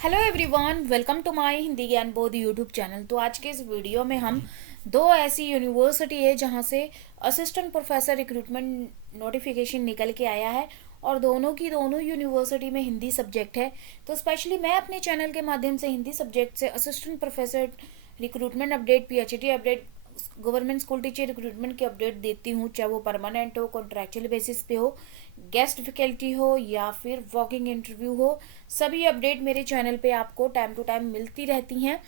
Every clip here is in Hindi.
Hello everyone, welcome to my Hindi Gyan Bodh YouTube channel. तो आज के इस वीडियो में हम दो ऐसी यूनिवर्सिटी है जहां से असिस्टेंट प्रोफेसर रिक्रूटमेंट नोटिफिकेशन निकल के आया है और दोनों की दोनों यूनिवर्सिटी में हिंदी सब्जेक्ट है। तो स्पेशली मैं अपने चैनल के माध्यम से हिंदी सब्जेक्ट से assistant professor recruitment update, PhD update, government school teacher recruitment की अपडेट देती हूँ, चाहे वो परमानेंट हो, कॉन्ट्रैक्चुअल बेसिस पे हो, गेस्ट फैकल्टी हो या फिर वॉकिंग इंटरव्यू हो। सभी अपडेट मेरे चैनल पे आपको टाइम टू टाइम मिलती रहती हैं।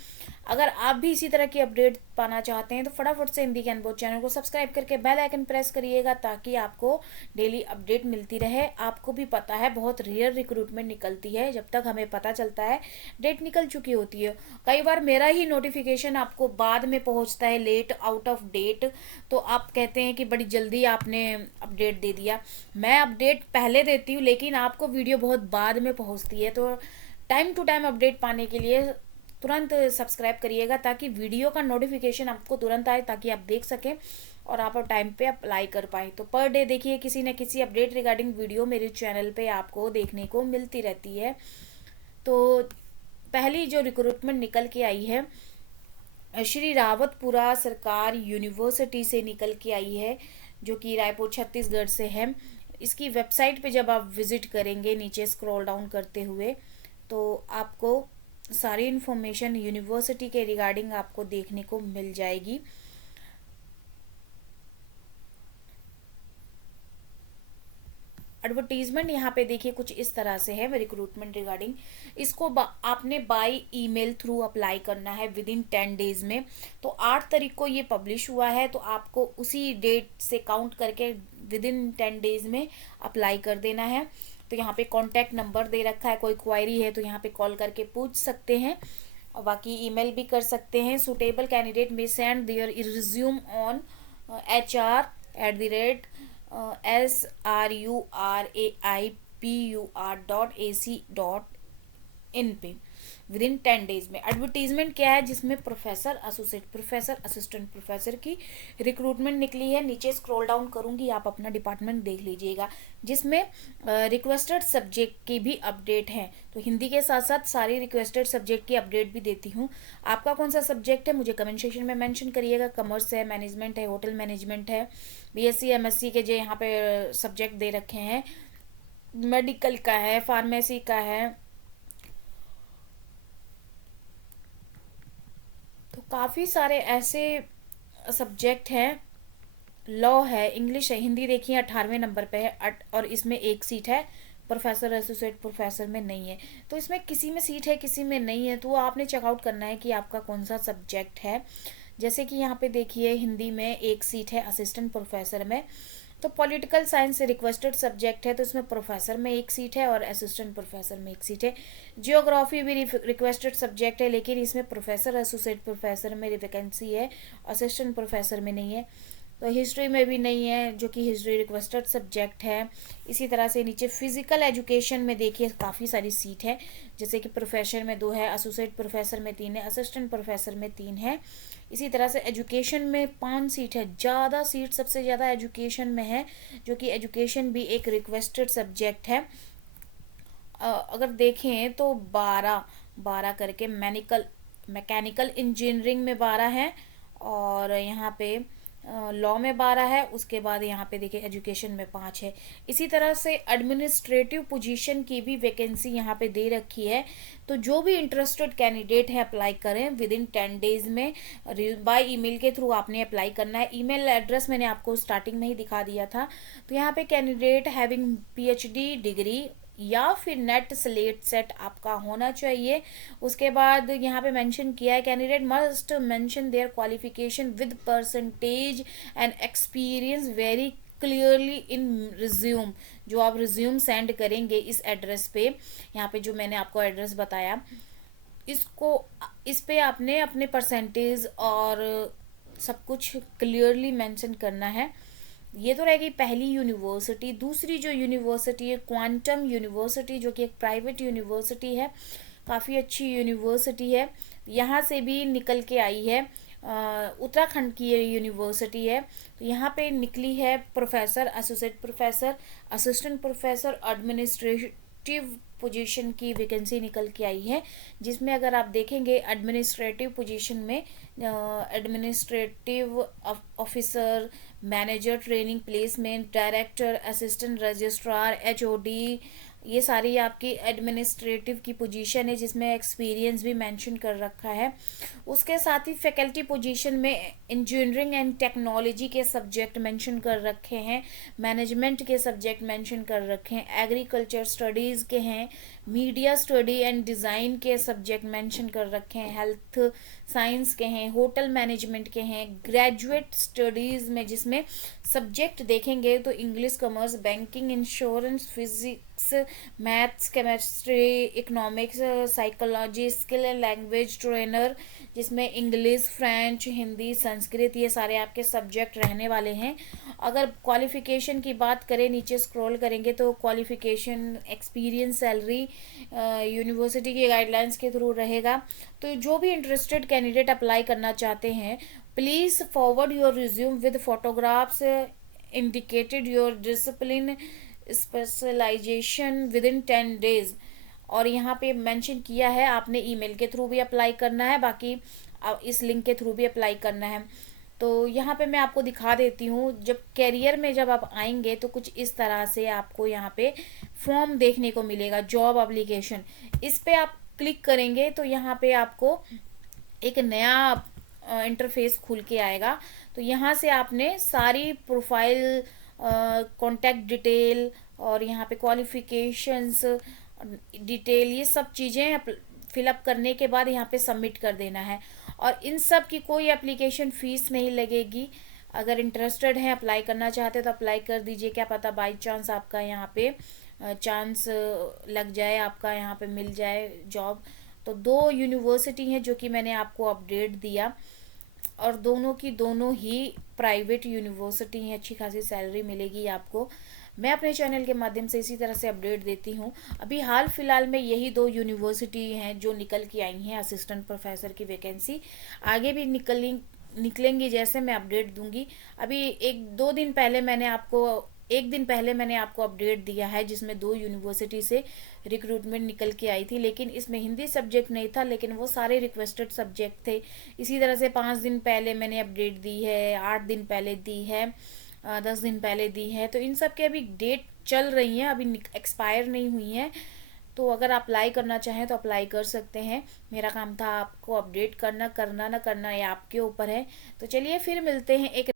अगर आप भी इसी तरह की अपडेट पाना चाहते हैं तो फटाफट से हिंदी ज्ञान बोध चैनल को सब्सक्राइब करके बेल आइकन प्रेस करिएगा ताकि आपको डेली अपडेट मिलती रहे। आपको भी पता है बहुत रेयर रिक्रूटमेंट निकलती है, जब तक हमें पता चलता है डेट निकल चुकी होती है। कई बार मेरा ही नोटिफिकेशन आपको बाद में पहुंचता है, लेट, आउट ऑफ डेट, तो आप कहते हैं कि बड़ी जल्दी आपने अपडेट दे दिया। मैं अपडेट पहले देती हूँ लेकिन आपको वीडियो बहुत बाद में पहुंचती है। तो टाइम टू टाइम अपडेट पाने के लिए तुरंत सब्सक्राइब करिएगा ताकि वीडियो का नोटिफिकेशन आपको तुरंत आए, ताकि आप देख सकें और आप टाइम पे अप्लाई कर पाए। तो पर डे देखिए किसी न किसी अपडेट रिगार्डिंग वीडियो मेरे चैनल पे आपको देखने को मिलती रहती है। तो पहली जो रिक्रूटमेंट निकल के आई है श्री रावतपुरा सरकार यूनिवर्सिटी से निकल के आई है, जो कि रायपुर छत्तीसगढ़ से है। इसकी वेबसाइट पे जब आप विजिट करेंगे नीचे स्क्रॉल डाउन करते हुए तो आपको सारी इन्फॉर्मेशन यूनिवर्सिटी के रिगार्डिंग आपको देखने को मिल जाएगी। एडवर्टीजमेंट यहाँ पे देखिए कुछ इस तरह से है रिक्रूटमेंट रिगार्डिंग। इसको आपने बाय ईमेल थ्रू अप्लाई करना है विद इन 10 डेज में। तो 8 तारीख को ये पब्लिश हुआ है, तो आपको उसी डेट से काउंट करके विद इन 10 डेज में अप्लाई कर देना है। तो यहाँ पे कॉन्टैक्ट नंबर दे रखा है, कोई क्वायरी है तो यहाँ पे कॉल करके पूछ सकते हैं और बाकी ईमेल भी कर सकते हैं। सुटेबल कैंडिडेट में send their resume on HR@SRURAIPUR .ac.in पे विद इन 10 डेज में। एडवर्टीजमेंट क्या है जिसमें professor, associate professor, assistant professor की रिक्रूटमेंट निकली है। नीचे स्क्रॉल डाउन करूंगी, आप अपना डिपार्टमेंट देख लीजिएगा, जिसमें रिक्वेस्टेड सब्जेक्ट की भी अपडेट है। तो हिंदी के साथ साथ सारी रिक्वेस्टेड सब्जेक्ट की अपडेट भी देती हूँ। आपका कौन सा सब्जेक्ट है मुझे कमेंट सेक्शन में मेंशन करिएगा। कॉमर्स है, मैनेजमेंट है, होटल मैनेजमेंट है, BSc MSc के जो यहाँ पे सब्जेक्ट दे रखे हैं, मेडिकल का है, फार्मेसी का है। तो काफ़ी सारे ऐसे सब्जेक्ट हैं। लॉ है, इंग्लिश है, हिंदी देखिए 18वें नंबर पे है और इसमें एक सीट है, प्रोफेसर एसोसिएट प्रोफेसर में नहीं है। तो इसमें किसी में सीट है किसी में नहीं है, तो आपने चेकआउट करना है कि आपका कौन सा सब्जेक्ट है। जैसे कि यहाँ पे देखिए हिंदी में एक सीट है असिस्टेंट प्रोफेसर में। तो पॉलिटिकल साइंस से रिक्वेस्टेड सब्जेक्ट है, तो इसमें प्रोफेसर में एक सीट है और असिस्टेंट प्रोफेसर में एक सीट है। जियोग्राफी भी रिक्वेस्टेड सब्जेक्ट है लेकिन इसमें प्रोफेसर एसोसिएट प्रोफेसर में वैकेंसी है, असिस्टेंट प्रोफेसर में नहीं है। तो हिस्ट्री में भी नहीं है, जो कि हिस्ट्री रिक्वेस्टेड सब्जेक्ट है। इसी तरह से नीचे फिजिकल एजुकेशन में देखिए काफ़ी सारी सीट है, जैसे कि प्रोफेसर में 2 है, एसोसिएट प्रोफेसर में 3 है, असिस्टेंट प्रोफेसर में 3 है। इसी तरह से एजुकेशन में 5 सीट है, ज़्यादा सीट सबसे ज़्यादा एजुकेशन में है, जो कि एजुकेशन भी एक रिक्वेस्टेड सब्जेक्ट है। अगर देखें तो 12 करके मैकेनिकल इंजीनियरिंग में 12 है और यहाँ पे लॉ में 12 है। उसके बाद यहाँ पे देखिए एजुकेशन में 5 है। इसी तरह से एडमिनिस्ट्रेटिव पोजीशन की भी वैकेंसी यहाँ पे दे रखी है। तो जो भी इंटरेस्टेड कैंडिडेट है अप्लाई करें विद इन 10 डेज में। बाय ईमेल के थ्रू आपने अप्लाई करना है। ईमेल एड्रेस मैंने आपको स्टार्टिंग में ही दिखा दिया था। तो यहाँ पे कैंडिडेट हैविंग PhD डिग्री या फिर नेट स्लेट सेट आपका होना चाहिए। उसके बाद यहाँ पे मेंशन किया है candidate must mention their qualification with percentage and experience very clearly in resume. जो आप रिज्यूम सेंड करेंगे इस एड्रेस पे, यहाँ पे जो मैंने आपको एड्रेस बताया, इस पे आपने अपने परसेंटेज और सब कुछ क्लियरली मेंशन करना है। ये तो रहेगी पहली यूनिवर्सिटी। दूसरी जो यूनिवर्सिटी है क्वांटम यूनिवर्सिटी, जो कि एक प्राइवेट यूनिवर्सिटी है, काफ़ी अच्छी यूनिवर्सिटी है। यहाँ से भी निकल के आई है, उत्तराखंड की ये यूनिवर्सिटी है। तो यहाँ पे निकली है professor, associate professor, assistant professor, administrative position की वैकेंसी निकल के आई है, जिसमें अगर आप देखेंगे एडमिनिस्ट्रेटिव पोजीशन में administrative officer, manager training placement, director, assistant registrar, HOD, ये सारी आपकी एडमिनिस्ट्रेटिव की पोजीशन है, जिसमें एक्सपीरियंस भी मेंशन कर रखा है। उसके साथ ही फैकल्टी पोजीशन में इंजीनियरिंग एंड टेक्नोलॉजी के सब्जेक्ट मेंशन कर रखे हैं, मैनेजमेंट के सब्जेक्ट मेंशन कर रखे हैं, एग्रीकल्चर स्टडीज़ के हैं, मीडिया स्टडी एंड डिज़ाइन के सब्जेक्ट मेंशन कर रखे हैं, हेल्थ साइंस के हैं, होटल मैनेजमेंट के हैं, ग्रेजुएट स्टडीज़ में जिसमें सब्जेक्ट देखेंगे तो English, commerce, banking, insurance, physics, maths, chemistry, economics, psychology, skill and language trainer, जिसमें इंग्लिश, फ्रेंच, हिंदी, संस्कृत, ये सारे आपके सब्जेक्ट रहने वाले हैं। अगर क्वालिफिकेशन की बात करें, नीचे स्क्रॉल करेंगे तो क्वालिफिकेशन, एक्सपीरियंस, सैलरी यूनिवर्सिटी की गाइडलाइंस के थ्रू रहेगा। तो जो भी इंटरेस्टेड कैंडिडेट अप्लाई करना चाहते हैं, please forward your resume with photographs indicated your discipline specialisation within 10 days. और यहाँ पे मेंशन किया है आपने ईमेल के थ्रू भी अप्लाई करना है, बाकी इस लिंक के थ्रू भी अप्लाई करना है। तो यहाँ पे मैं आपको दिखा देती हूँ, जब कैरियर में जब आप आएंगे तो कुछ इस तरह से आपको यहाँ पे फॉर्म देखने को मिलेगा, जॉब एप्लीकेशन। इस पे आप क्लिक करेंगे तो यहाँ पे आपको एक नया इंटरफेस खुल के आएगा। तो यहाँ से आपने सारी प्रोफाइल, कॉन्टैक्ट डिटेल और यहाँ पे क्वालिफिकेशंस डिटेल, ये सब चीज़ें फिलअप करने के बाद यहाँ पे सबमिट कर देना है। और इन सब की कोई एप्लीकेशन फ़ीस नहीं लगेगी। अगर इंटरेस्टेड हैं, अप्लाई करना चाहते हैं तो अप्लाई कर दीजिए, क्या पता बाई चांस आपका यहाँ पे चांस लग जाए, आपका यहाँ पे मिल जाए जॉब। तो 2 यूनिवर्सिटी हैं जो कि मैंने आपको अपडेट दिया, और दोनों की दोनों ही प्राइवेट यूनिवर्सिटी हैं, अच्छी खासी सैलरी मिलेगी आपको। मैं अपने चैनल के माध्यम से इसी तरह से अपडेट देती हूँ। अभी हाल फिलहाल में यही 2 यूनिवर्सिटी हैं जो निकल के आई हैं असिस्टेंट प्रोफेसर की वैकेंसी। आगे भी निकलेंगी, जैसे मैं अपडेट दूंगी। अभी 1 दिन पहले मैंने आपको अपडेट दिया है, जिसमें 2 यूनिवर्सिटी से रिक्रूटमेंट निकल के आई थी, लेकिन इसमें हिंदी सब्जेक्ट नहीं था, लेकिन वो सारे रिक्वेस्टेड सब्जेक्ट थे। इसी तरह से 5 दिन पहले मैंने अपडेट दी है, 8 दिन पहले दी है, 10 दिन पहले दी है। तो इन सब के अभी डेट चल रही हैं, अभी एक्सपायर नहीं हुई हैं। तो अगर आप अप्लाई करना चाहें तो अप्लाई कर सकते हैं। मेरा काम था आपको अपडेट करना ना करना, ये आपके ऊपर है। तो चलिए फिर मिलते हैं एक